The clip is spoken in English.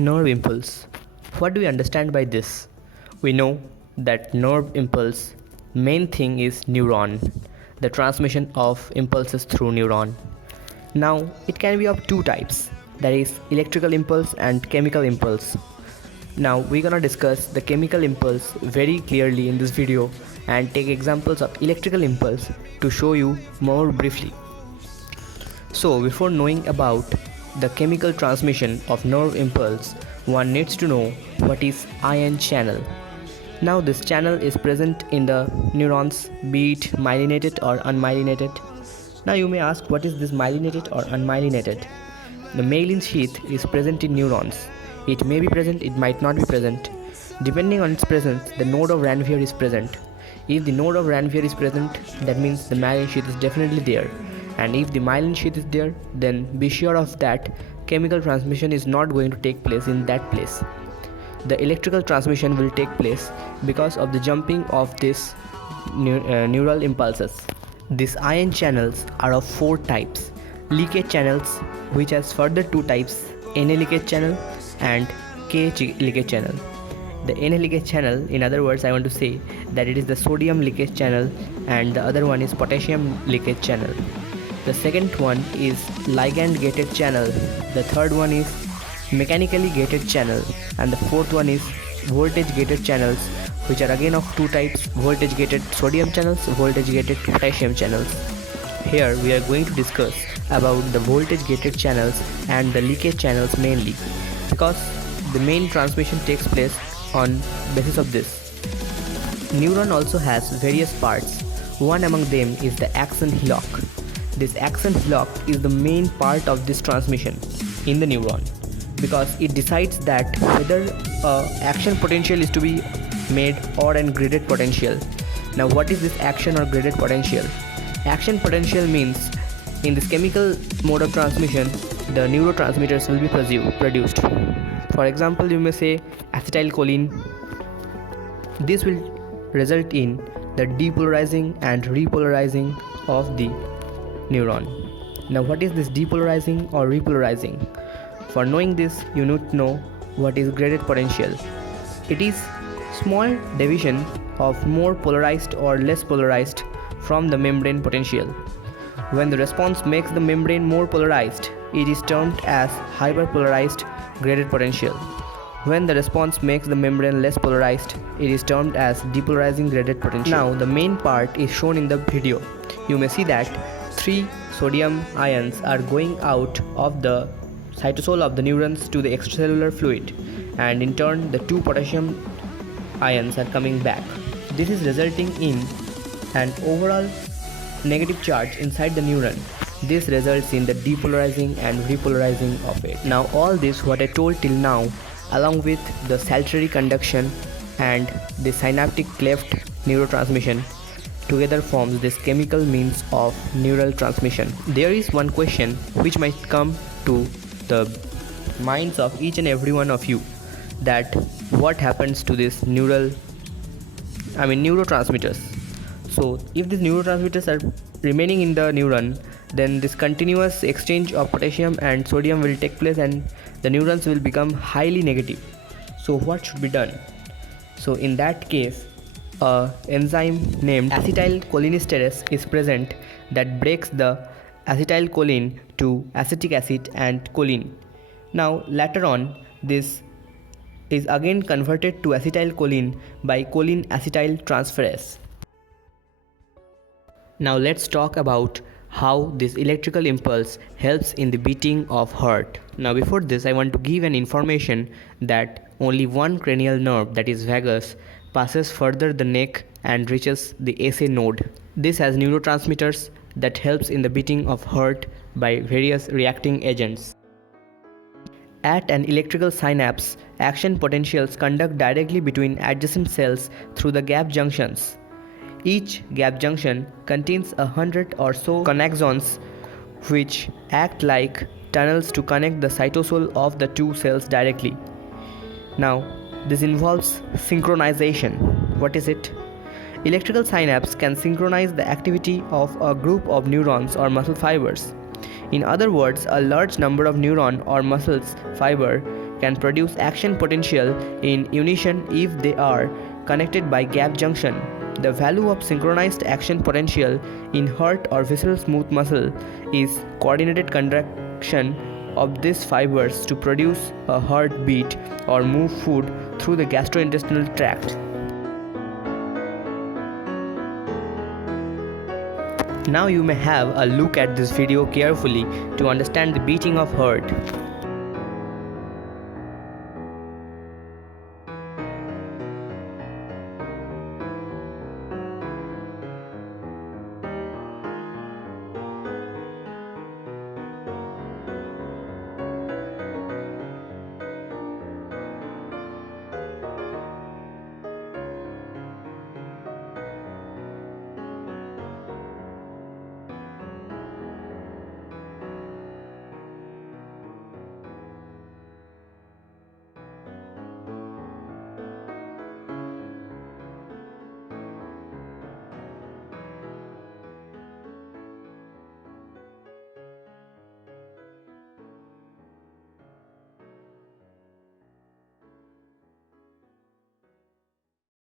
Nerve impulse. What do we understand by this? We know that nerve impulse main thing is neuron, the transmission of impulses through neuron. Now it can be of two types, that is electrical impulse and chemical impulse. Now we're gonna discuss the chemical impulse very clearly in this video and take examples of electrical impulse to show you more briefly. So before knowing about the chemical transmission of nerve impulse, one needs to know what is ion channel. Now this channel is present in the neurons, be it myelinated or unmyelinated. Now you may ask, what is this myelinated or unmyelinated? The myelin sheath is present in neurons. It may be present, it might not be present. Depending on its presence, the node of Ranvier is present. If the node of Ranvier is present, that means the myelin sheath is definitely there. And if the myelin sheath is there, then be sure of that chemical transmission is not going to take place in that place. The electrical transmission will take place because of the jumping of these neural impulses. These ion channels are of four types. Leakage channels, which has further two types, Na leakage channel and KH leakage channel. The Na leakage channel, in other words, I want to say that it is the sodium leakage channel and the other one is potassium leakage channel. The second one is ligand gated channel, the third one is mechanically gated channel, and the fourth one is voltage gated channels, which are again of two types, voltage gated sodium channels, voltage gated potassium channels. Here we are going to discuss about the voltage gated channels and the leakage channels mainly, because the main transmission takes place on basis of this. Neuron also has various parts. One among them is the axon hillock. This axon hillock is the main part of this transmission in the neuron, because it decides that whether action potential is to be made or an graded potential. Now what is this action or graded potential? Action potential means in this chemical mode of transmission, the neurotransmitters will be produced. For example, you may say acetylcholine. This will result in the depolarizing and repolarizing of the neuron. Now what is this depolarizing or repolarizing? For knowing this, you need to know what is graded potential. It is small division of more polarized or less polarized from the membrane potential. When the response makes the membrane more polarized, it is termed as hyperpolarized graded potential. When the response makes the membrane less polarized, it is termed as depolarizing graded potential. Now the main part is shown in the video. You may see that 3 sodium ions are going out of the cytosol of the neurons to the extracellular fluid, and in turn the 2 potassium ions are coming back. This is resulting in an overall negative charge inside the neuron. This results in the depolarizing and repolarizing of it. Now all this what I told till now, along with the saltatory conduction and the synaptic cleft neurotransmission, together forms this chemical means of neural transmission. There is one question which might come to the minds of each and every one of you, that what happens to this neurotransmitters. So if these neurotransmitters are remaining in the neuron, then this continuous exchange of potassium and sodium will take place and the neurons will become highly negative. So what should be done? So in that case, an enzyme named acetylcholinesterase is present that breaks the acetylcholine to acetic acid and choline. Now later on, this is again converted to acetylcholine by choline acetyl transferase. Now let's talk about how this electrical impulse helps in the beating of heart. Now before this, I want to give an information that only one cranial nerve, that is vagus, passes further the neck and reaches the SA node. This has neurotransmitters that helps in the beating of heart by various reacting agents. At an electrical synapse, action potentials conduct directly between adjacent cells through the gap junctions. Each gap junction contains 100 or so connexons which act like tunnels to connect the cytosol of the two cells directly. Now, this involves synchronization. What is it? Electrical synapse can synchronize the activity of a group of neurons or muscle fibers. In other words, a large number of neuron or muscles fiber can produce action potential in unison if they are connected by gap junction. The value of synchronized action potential in heart or visceral smooth muscle is coordinated contraction of these fibers to produce a heartbeat or move food through the gastrointestinal tract. Now you may have a look at this video carefully to understand the beating of heart.